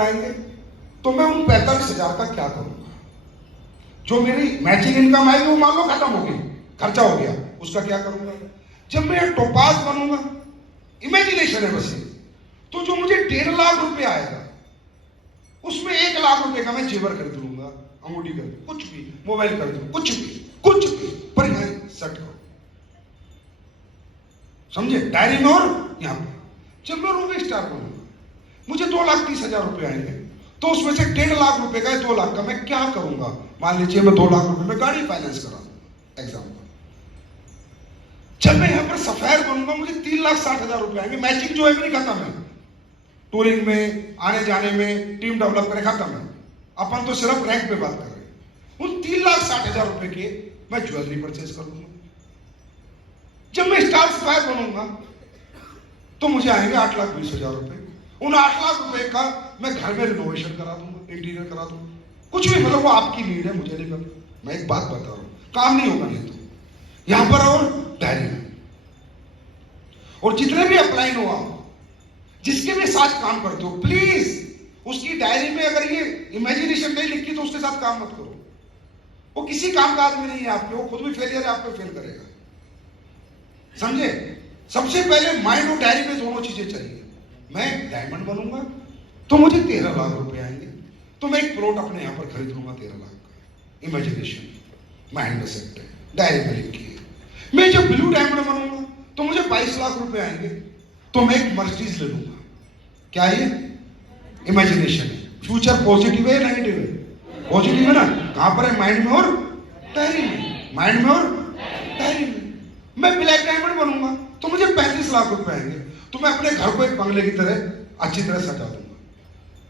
आएंगे तो मैं उन 45,000 का क्या करूंगा? जो मेरी मैचिंग इनकम आएगी वो मान लो खत्म हो गई, खर्चा हो गया, उसका क्या करूंगा? जब मैं टोपाज बनूंगा, इमेजिनेशन है बस, तो जो मुझे 1.5 लाख रुपए आएगा उसमें 1 लाख रुपए का मैं जेवर खरीद लूंगा, अंगूठी खरीद, कुछ भी, मोबाइल खरीद लूंगा, कुछ भी पर यहां सेट करो, समझे? डायरी में और यहां पर। जब मैं रूबी स्टार बनूंगा, मुझे 2,30,000 रुपए आएंगे, तो उसमें से 1.5 लाख रुपए का 2 लाख का मैं क्या करूंगा? मान लीजिए मैं 2 लाख रुपए में गाड़ी फाइनेंस करा दूंगा, एग्जाम्पल। जब मैं यहां पर सफायर बनूंगा, मुझे 3,60,000 रुपए आएंगे, मैचिंग जो है मेरी खत्म है, टूरिंग में, आने जाने में, टीम डेवलप करें, खत्म है, अपन तो सिर्फ रैंक पे बात कर रहे हैं। उन 3,60,000 रुपए के मैं ज्वेलरी परचेज कर लूंगा। जब मैं स्टार सफायर बनूंगा तो मुझे आएंगे 8,20,000 रुपए। उन 8 लाख रुपए का मैं घर में रिनोवेशन करा दूंगा, इंटीरियर करा दूंगा, कुछ भी, मतलब वो आपकी नीड है, मुझे नहीं पता। मैं एक बात बता रहा हूं, काम नहीं होगा नहीं तो यहां पर और डायरी में, और जितने भी अपलाइन हो आप, जिसके भी साथ काम करते हो, प्लीज उसकी डायरी में अगर ये इमेजिनेशन नहीं लिखी तो उसके साथ काम मत करो। वो किसी काम का आदमी नहीं है आपके, वो खुद भी फेलियर है, आपको फेल करेगा, समझे? सबसे पहले माइंड और डायरी में दोनों चीजें चाहिए। मैं डायमंड बनूंगा तो मुझे 13 लाख रुपए आएंगे, तो मैं एक प्लॉट अपने यहां पर खरीद लूंगा 13 लाख का। इमेजिनेशन माइंड में सेट है, डायरी में लिखी है। मैं जब ब्लू डायमंड बनूंगा तो मुझे 22 लाख रुपए आएंगे, तो मैं एक मर्सिडीज ले लूंगा। क्या ये इमेजिनेशन है? फ्यूचर पॉजिटिव है, नेगेटिव है? पॉजिटिव है ना? कहां पर है? माइंड में और डायरी में, माइंड में और डायरी में। मैं ब्लैक डायमंड बनूंगा तो मुझे 35 लाख रुपए आएंगे, तो मैं अपने घर को एक बंगले की तरह अच्छी तरह सजा दूंगा।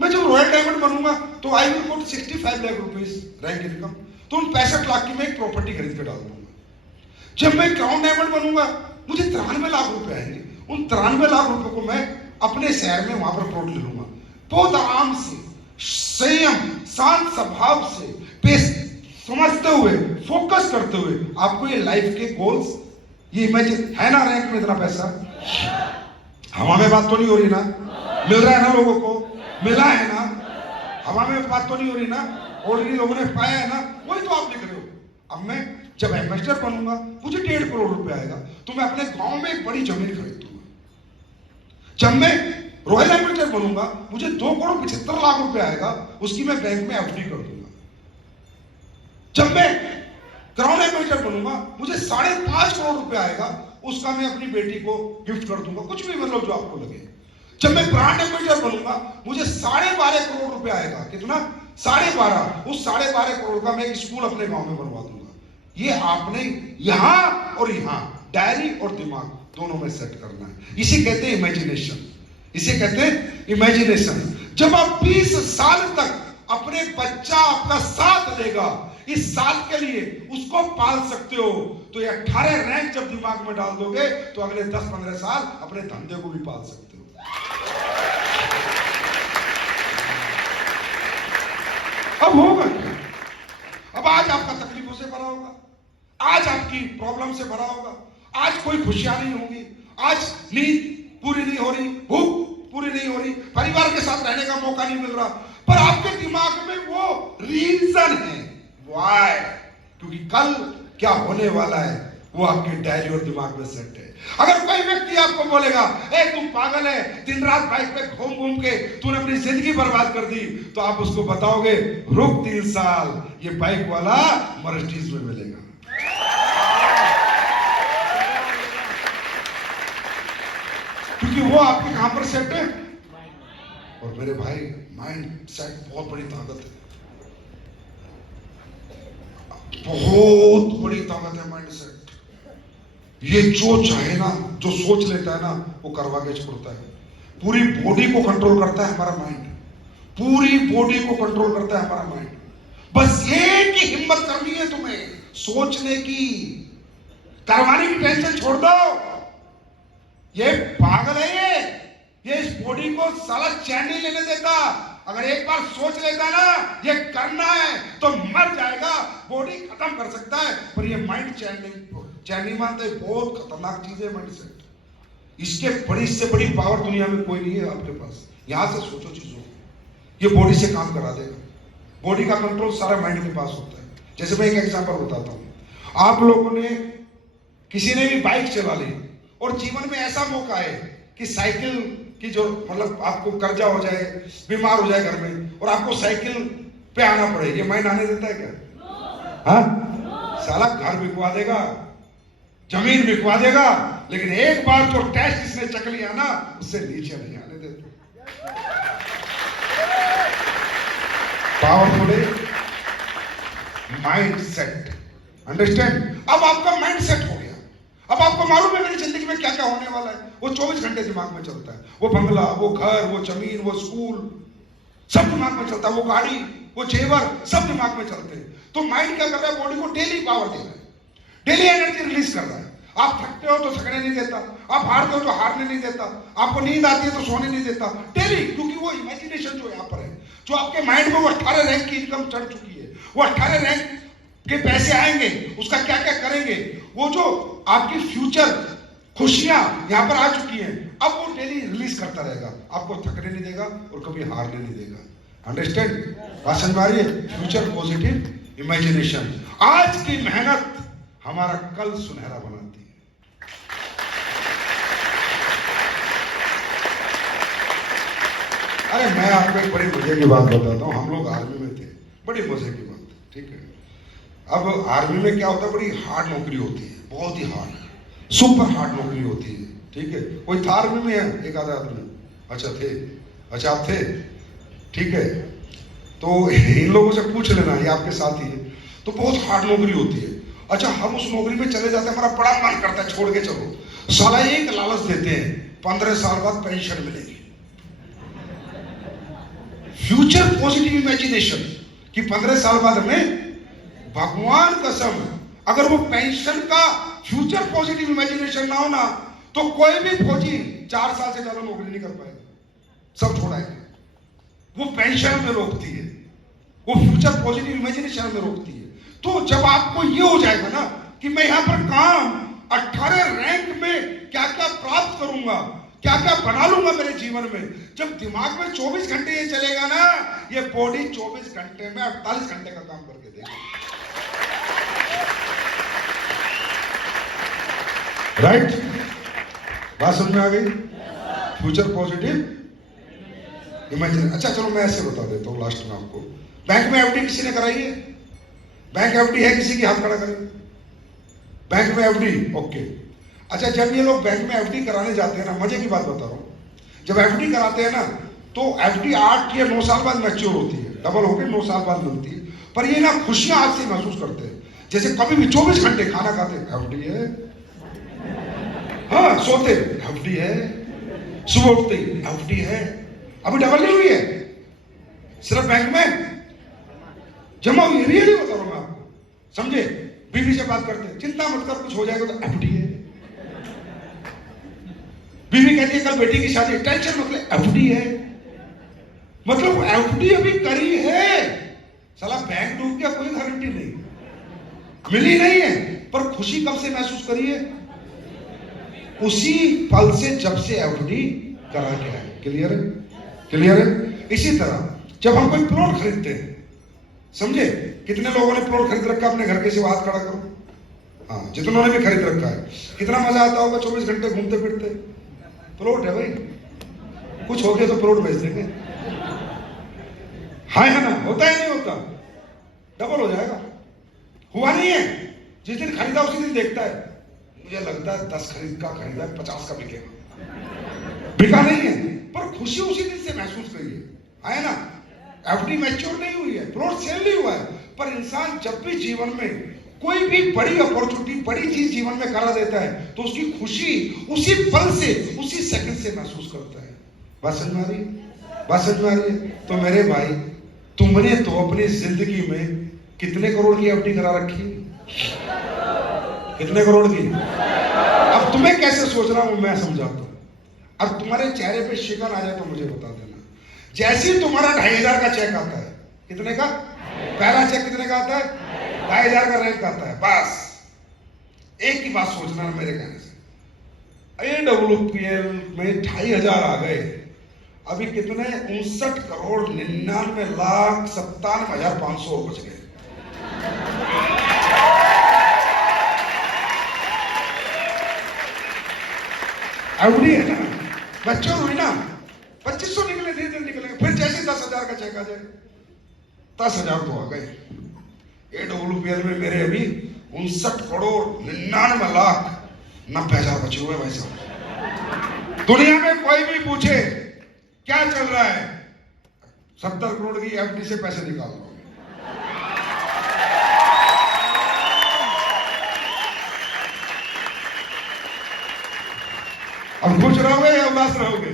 मैं जब रॉयल डायमंड बनूंगा तो I will put 65 lakh rupees rank income, तो उन 65 लाख की मैं एक प्रॉपर्टी खरीद के डाल दूंगा। जब मैं क्राउन डायमंड बनूंगा मुझे 93 लाख रुपए आएंगे, उन 93 लाख रुपए को मैं अपने शहर में वहां पर प्लॉट ले लूंगा, बहुत आराम से, संयम, शांत स्वभाव से, पेश समझते हुए, फोकस करते हुए। आपको ये लाइफ के गोल्स, ये इमेजिन है ना? रैंक में इतना पैसा, हवा में बात तो नहीं हो रही ना? मिल रहा है ना लोगों को? मिला है ना? हवा में बात तो नहीं हो रही ना? ऑलरेडी लोगों ने पाया है ना? वही तो आप लिख रहे हो। अब मैं जब एम्बेसडर बनूंगा मुझे 1.5 करोड़ रुपए आएगा, तो मैं अपने गांव में एक बड़ी जमीन खरीद दूंगा। जब मैं रॉयल एम्बेसडर बनूंगा मुझे 2,75 लाख रुपए आएगा, उसकी मैं बैंक में एफडी कर दूंगा। जब मैं क्राउन एम्बेसडर बनूंगा मुझे 5.5 करोड़ रुपए आएगा, उसका मैं अपनी बेटी को गिफ्ट कर दूंगा, कुछ भी, मतलब जो आपको लगे। जब मैं ब्रांड एम्बेसडर बनूंगा मुझे 12.5 करोड़ रुपए आएगा। कितना? 12.5। उस 12.5 करोड़ का मैं एक स्कूल अपने गांव में बनवा दूंगा। ये आपने यहां और यहां डायरी और दिमाग दोनों में सेट करना है। इसे कहते हैं इमेजिनेशन, इसे कहते हैं इमेजिनेशन। जब आप 20 साल तक अपने बच्चा आपका साथ देगा, इस साल के लिए उसको पाल सकते हो, तो ये 18 रैंक जब दिमाग में डाल दोगे तो अगले 10-15 साल अपने धंधे को भी पाल सकते हो। अब होगा क्या? अब आज आपका तकलीफों से भरा होगा, आज आपकी प्रॉब्लम से भरा होगा, आज कोई खुशियां नहीं होगी, आज नींद पूरी नहीं हो रही, भूख पूरी नहीं हो रही, परिवार के साथ रहने का मौका नहीं मिल रहा, पर आपके दिमाग में वो रीजन है, व्हाई, क्योंकि कल क्या होने वाला है वो आपके डायरी और दिमाग में सेट है। अगर कोई व्यक्ति आपको बोलेगा ए तुम पागल है, दिन रात बाइक पे घूम घूम के तूने अपनी जिंदगी बर्बाद कर दी, तो आप उसको बताओगे रुक 3 साल, ये बाइक वाला मर्सिडीज में मिलेगा। क्योंकि वो आपके कहां पर सेट है। और मेरे भाई, माइंड सेट बहुत बड़ी ताकत है, बहुत बड़ी ताकत है माइंड सेट। ये जो चाहे ना, जो सोच लेता है ना, वो करवा के छोड़ता है। पूरी बॉडी को कंट्रोल करता है हमारा माइंड, पूरी बॉडी को कंट्रोल करता है हमारा माइंड। बस एक ही हिम्मत करनी है तुम्हें, सोचने की, करवाने की टेंशन छोड़ दो। ये पागल है, ये इस बॉडी को साला चैन नहीं लेने देता। अगर एक बार सोच लेता ना ये करना है तो मर जाएगा, बॉडी खत्म कर सकता है, पर ये माइंड चैन नहीं मानते। बहुत खतरनाक चीज है माइंड सेट, इसके बड़ी से बड़ी पावर दुनिया में कोई नहीं है आपके पास। यहां से सोचो चीजों को, ये बॉडी से काम करा देगा। बॉडी का कंट्रोल सारा माइंड के पास होता है। जैसे मैं एक एग्जांपल बताता हूं, आप लोगों ने किसी ने भी बाइक चला ली और जीवन में ऐसा मौका है कि साइकिल की जो मतलब आपको कर्जा हो जाए, बीमार हो जाए घर में और आपको साइकिल पे आना पड़े, ये माइंड आने देता है क्या? हाँ, साला घर बिकवा देगा, जमीन बिकवा देगा, लेकिन एक बार जो टेस्ट इसने चक लिया ना, उससे नीचे नहीं आने देते। पावरफुल है माइंड सेट, अंडरस्टैंड? अब आपका माइंड सेट हो गया, अब आपको मालूम है मेरी जिंदगी में क्या क्या होने वाला है। वो 24 घंटे दिमाग में चलता है, वो बंगला, वो घर, वो जमीन, वो स्कूल, सब दिमाग में चलता है, वो गाड़ी, वो जेवर, सब दिमाग में चलते हैं। तो माइंड क्या कर रहा है? बॉडी को डेली पावर दे रहा है, डेली एनर्जी रिलीज कर रहा है। आप थकते हो तो थकने नहीं देता, आप हारते हो तो हारने नहीं देता, आपको नींद आती है तो सोने नहीं देता, डेली। क्योंकि वो इमेजिनेशन जो यहाँ पर है, जो आपके माइंड में वो 18 रैंक की इनकम चढ़ चुकी है, वो 18 रैंक के पैसे आएंगे, उसका क्या क्या करेंगे, वो जो आपकी फ्यूचर खुशियां यहां पर आ चुकी हैं, अब वो डेली रिलीज करता रहेगा, आपको थकने नहीं देगा और कभी हारने नहीं देगा। अंडरस्टैंड? बात समझ आ रही है? Future positive imagination. आज की मेहनत हमारा कल सुनहरा बनाती है। अरे मैं आपको एक बड़ी मजे की बात बताता हूं। हम लोग आर्मी में थे, बड़ी मजे की बात, ठीक है। अब आर्मी में क्या होता है, बड़ी हार्ड नौकरी होती है, बहुत ही हार्ड, सुपर हार्ड नौकरी होती है, ठीक है। कोई था आर्मी में? है एक आधा आदमी? अच्छा थे, अच्छा आप थे, ठीक है। तो इन लोगों से पूछ लेना, ये आपके साथ ही है। तो बहुत हार्ड नौकरी होती है। अच्छा, हम उस नौकरी में चले जाते हैं, हमारा बड़ा मन करता है छोड़ के चलो। साला एक लालच देते हैं, 15 साल बाद पेंशन मिलेगी। फ्यूचर पॉजिटिव इमेजिनेशन कि 15 साल बाद हमें, भगवान कसम, अगर वो पेंशन का फ्यूचर पॉजिटिव इमेजिनेशन ना हो ना, तो कोई भी फौजी 4 साल से ज्यादा नौकरी नहीं कर पाएगा, सब छोड़ाएंगे। वो पेंशन में रोकती है, वो फ्यूचर पॉजिटिव इमेजिनेशन में रोकती है। तो जब आपको ये हो जाएगा ना कि मैं यहां पर काम 18 रैंक में क्या क्या प्राप्त करूंगा, क्या क्या बना लूंगा मेरे जीवन में, जब दिमाग में 24 घंटे ये चलेगा ना, ये बॉडी 24 घंटे में 48 घंटे का काम करके देगी। राइट? बात समझ में आ गई? Future positive imagine. अच्छा चलो मैं ऐसे बता देता हूँ लास्ट में आपको। बैंक में एफडी किसी ने कराई है? बैंक एफडी है किसी की? हाथ खड़ा करें। बैंक में एफडी, ओके। अच्छा, जब ये लोग बैंक में एफडी कराने जाते हैं ना, मजे की बात बता रहा हूँ, जब एफडी कराते हैं ना, तो एफडी 8 या 9 साल बाद मैच्योर होती है, डबल होकर 9 साल बाद मिलती है। पर ये ना खुशियां आज से महसूस करते हैं, जैसे कभी भी 24 घंटे खाना खाते एफडी है, हाँ सोते एफडी है, सुबह उठते एफडी है, अभी डबल नहीं हुई है, सिर्फ बैंक में जमा हुई है। रियली बता रहा हूं मैं आपको, समझे? बीवी से बात करते, चिंता मत कर, कुछ हो जाएगा तो एफडी है। बीवी कहती है कल बेटी की शादी, टेंशन मत ले, एफडी है। मतलब एफडी अभी करी है, साला बैंक डूब गया, कोई गारंटी नहीं, मिली नहीं है, पर खुशी कब से महसूस करी है? उसी पल से जब से एफडी करा गया है। क्लियर है? क्लियर है? इसी तरह जब हम कोई प्लॉट खरीदते हैं, समझे? कितने लोगों ने प्लॉट खरीद रखा अपने घर के सिवा? हाथ खड़ा करो। हाँ, जितनों ने भी खरीद रखा है, कितना मजा आता होगा 24 घंटे घूमते फिरते। प्लॉट है भाई, कुछ हो गया तो प्लॉट बेच देंगे। हाँ है ना? होता है नहीं होता? डबल हो जाएगा। हुआ नहीं है? जिस दिन खरीदा उसी दिन देखता है, मुझे लगता है 10 का खरीदा 50 का बिकेगा। बिका नहीं है, पर खुशी उसी दिन से महसूस करिए, है ना? एफडी मैच्योर नहीं हुई है, प्लॉट सेल नहीं हुआ है, पर इंसान जब भी जीवन में कोई भी बड़ी अपॉर्चुनिटी, बड़ी चीज जीवन में करा देता है, तो उसकी खुशी उसी पल से, उसी सेकंड से महसूस करता है। बात समझ में आ रही है? बात समझ में आ रही है? तो मेरे भाई, तुमने तो अपनी जिंदगी में कितने करोड़ की एफडी करा रखी? कितने करोड़ की? अब तुम्हें कैसे सोच रहा हूं मैं समझाता हूं। अब तुम्हारे चेहरे पे शिकन आ जाए तो मुझे बता देना। जैसे ही तुम्हारा 2500 का चेक आता है, कितने का? पहला चेक कितने का आता है? 2500 का रैंक आता है। बस एक ही बात सोचना मेरे कहने से, AWPL में 2500 आ गए, अभी कितने 59,99,97,500 बच गए। एफडी है ना, बच्चों हुई ना, 2500 निकले, धीरे धीरे निकलेंगे। फिर जैसे 10,000 का चेक आ जाए, 10,000 तो आ गए। AWPL में मेरे अभी 59,99,90,000 बचे हुए भाई साहब। दुनिया में कोई भी पूछे क्या चल रहा है, 70 करोड़ की एफडी से पैसे निकाल लो। अब खुश रहोगे या उदास रहोगे?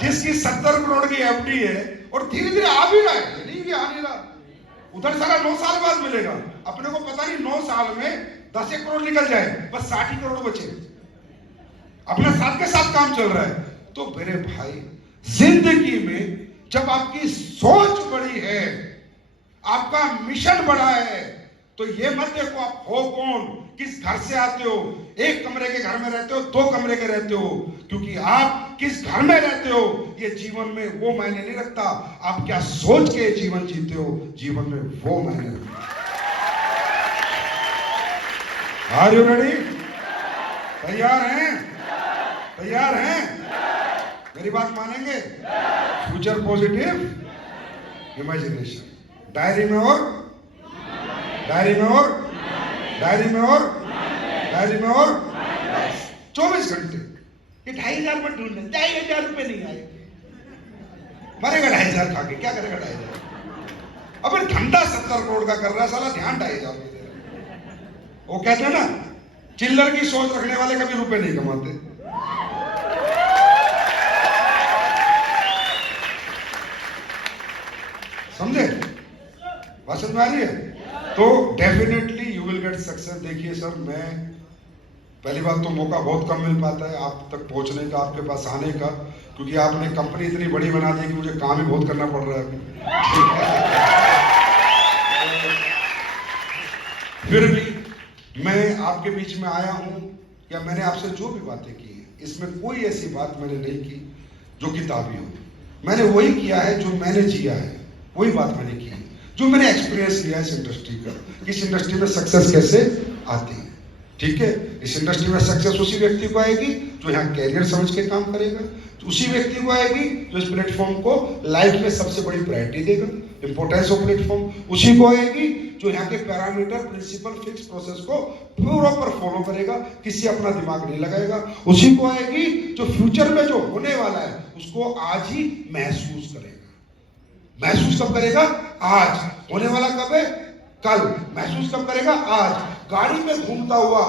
जिसकी 70 करोड़ की एफडी है और धीरे धीरे आ भी रहा है, नहीं कि आ नहीं रहा, उधर सारा 9 साल बाद मिलेगा। अपने को पता नहीं 9 साल में 10 करोड़ निकल जाए, बस 60 करोड़ बचे, अपना साथ के साथ काम चल रहा है। तो मेरे भाई, जिंदगी में जब आपकी सोच बड़ी है, आपका मिशन बड़ा है, तो ये मत देखो आप हो कौन, किस घर से आते हो, एक कमरे के घर में रहते हो, 2 कमरे के रहते हो, क्योंकि आप किस घर में रहते हो ये जीवन में वो मायने नहीं रखता, आप क्या सोच के जीवन जीते हो, जीवन में वो मायने रखता। Are you ready? तैयार हैं? तैयार हैं? मेरी बात मानेंगे? फ्यूचर पॉजिटिव इमेजिनेशन, डायरी में और डायरी में और डायरी में और डायरी में और 24 घंटे। ये 2,500 में ढूंढने, 2,500 रुपए नहीं आए, मरेगा 2,500 खा के, क्या करेगा 2,500? अब धंधा 70 करोड़ का कर रहा है साला, ध्यान 2,500 में दे रहा। वो कहते हैं ना, चिल्लर की सोच रखने वाले कभी रुपए नहीं कमाते। समझे? बात समझ में आ रही है? तो definitely you will get success. देखिए सर, मैं पहली बात तो मौका बहुत कम मिल पाता है आप तक पहुंचने का, आपके पास आने का, क्योंकि आपने कंपनी इतनी बड़ी बना दी कि मुझे काम ही बहुत करना पड़ रहा है। फिर भी मैं आपके बीच में आया हूं, या मैंने आपसे जो भी बातें की हैं, इसमें कोई ऐसी बात मैंने नहीं की जो किताबी हो। मैंने वही किया है जो मैंने जिया है, वही बात मैंने की है, जो मैंने एक्सपीरियंस लिया है इस इंडस्ट्री का, इस इंडस्ट्री में सक्सेस कैसे आती है। ठीक है, इस इंडस्ट्री में सक्सेस उसी व्यक्ति को आएगी जो यहाँ कैरियर समझ के काम करेगा, उसी व्यक्ति को आएगी जो इस प्लेटफॉर्म को लाइफ में सबसे बड़ी प्रायोरिटी देगा, इंपोर्टेंस ऑफ प्लेटफॉर्म उसी को आएगी जो यहाँ के पैरामीटर, प्रिंसिपल, फिक्स प्रोसेस को प्रॉपर फॉलो करेगा, किसी अपना दिमाग नहीं लगाएगा, उसी को आएगी जो फ्यूचर में जो होने वाला है उसको आज ही महसूस करेगा। महसूस कब करेगा? आज। होने वाला कब है? कल। महसूस कब करेगा? आज। गाड़ी में घूमता हुआ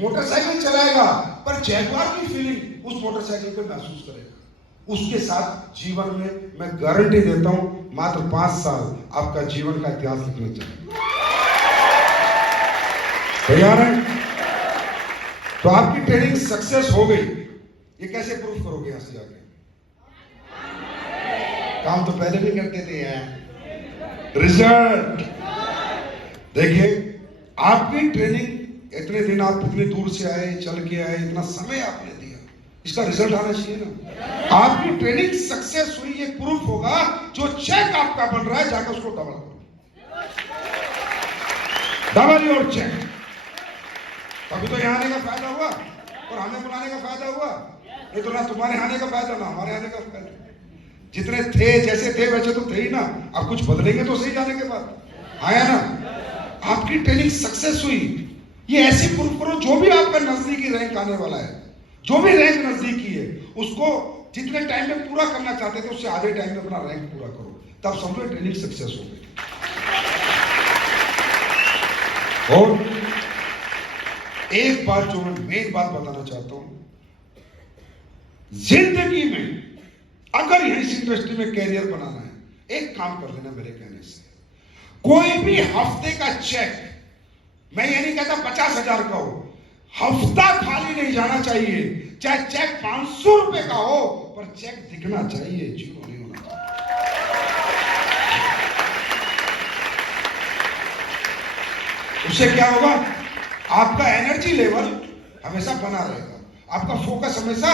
मोटरसाइकिल चलाएगा, पर जैगवार की फीलिंग उस मोटरसाइकिल पे महसूस करेगा। उसके साथ जीवन में मैं गारंटी देता हूं, मात्र 5 साल आपका जीवन का इतिहास लिखना चाहिए। तैयार है? तो आपकी ट्रेनिंग सक्सेस हो गई, ये कैसे प्रूफ करोगे यहां से जाके? काम तो पहले भी करते थे यार। रिजल्ट देखिए, आपकी ट्रेनिंग, इतने दिन आप इतनी दूर से आए, चल के आए, इतना समय आपने दिया, इसका रिजल्ट आना चाहिए ना। आपकी ट्रेनिंग सक्सेस हुई, ये प्रूफ होगा जो चेक आपका बन रहा है, जाकर उसको डबल करो, डबल योर चेक। तभी तो यहाँ आने का फायदा हुआ और हमें बुलाने का फायदा हुआ। ये तो ना तुम्हारे आने का फायदा ना हमारे आने का फायदा। जितने थे जैसे थे वैसे तो थे ही ना, अब कुछ बदलेंगे तो सही जाने के बाद, आया ना। आपकी ट्रेनिंग सक्सेस हुई, ये ऐसी प्रूफ करो, जो भी आपका नजदीकी रैंक आने वाला है, जो भी रैंक नजदीकी है, उसको जितने टाइम में पूरा करना चाहते थे उससे आधे टाइम में अपना रैंक पूरा करो, तब समझो ट्रेनिंग सक्सेस हो गई। और एक बात जो मैं मेन बात बताना चाहता हूं, जिंदगी में अगर इस इंडस्ट्री में कैरियर बनाना है, एक काम कर लेना मेरे कहने से, कोई भी हफ्ते का चेक, मैं ये नहीं कहता 50,000 का हो, हफ्ता खाली नहीं जाना चाहिए, चाहे चेक 500 रुपए का हो, पर चेक दिखना चाहिए, जीरो नहीं होना चाहिए। उससे क्या होगा? आपका एनर्जी लेवल हमेशा बना रहेगा, आपका फोकस हमेशा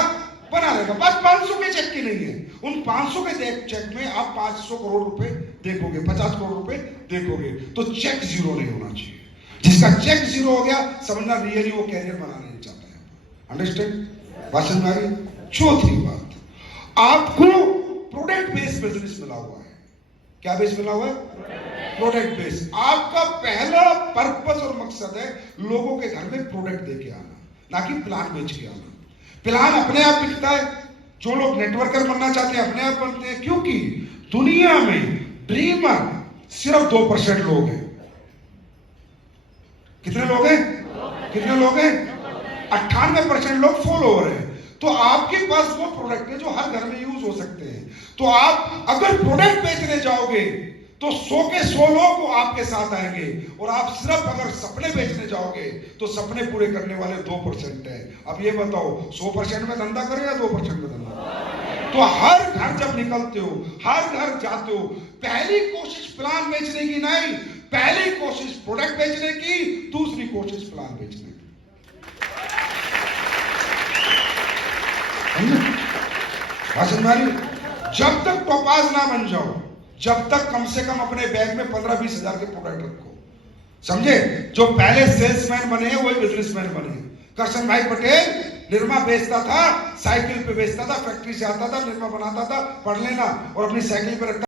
बना रहेगा। बात 500 के चेक की नहीं है। उन 500 के चेक में आप 500 करोड़ रुपए देखोगे, 50 करोड़ रुपए देखोगे, तो चेक जीरो नहीं होना चाहिए। जिसका चेक जीरो हो गया, समझना रियली वो कैरियर बनाना नहीं चाहता है। अंडरस्टैंड? बात समझ में आ रही? चौथी बात, आपको प्रोडक्ट बेस्ड बिजनेस मिला हुआ है। क्या बेस मिला हुआ है? Product base. आपका पहला पर्पस और मकसद है लोगों के घर में प्रोडक्ट देके आना, ना कि प्लान बेच के आना। प्लान अपने आप बिकता है। जो लोग नेटवर्कर बनना चाहते हैं अपने आप बनते हैं, क्योंकि दुनिया में ड्रीमर सिर्फ 2% लोग हैं। कितने लोग हैं? कितने लोग हैं? 98% लोग फॉलोअर हैं। तो आपके पास वो प्रोडक्ट है जो हर घर में यूज हो सकते हैं। तो आप अगर प्रोडक्ट बेचने जाओगे तो 100 के 100 लोग आपके साथ आएंगे, और आप सिर्फ अगर सपने बेचने जाओगे तो सपने पूरे करने वाले 2% है। अब ये बताओ, 100% में धंधा करें या 2% में धंधा? तो हर घर जब निकलते हो, हर घर जाते हो, पहली कोशिश प्लान बेचने की नहीं, पहली कोशिश प्रोडक्ट बेचने की, दूसरी कोशिश प्लान बेचने की। जब तक टोपाज ना बन जाओ, जब तक कम से कम अपने बैग में 15-20 हजार के प्रोडक्ट रखो। समझे? जो पहले सेल्समैन बने हैं वही बिजनेसमैन बने। करशन भाई पटेल निरमा बेचता था, साइकिल पे बेचता था, फैक्ट्री से आता था, निरमा बनाता था, पढ़ लेना और अपनी साइकिल पे रखता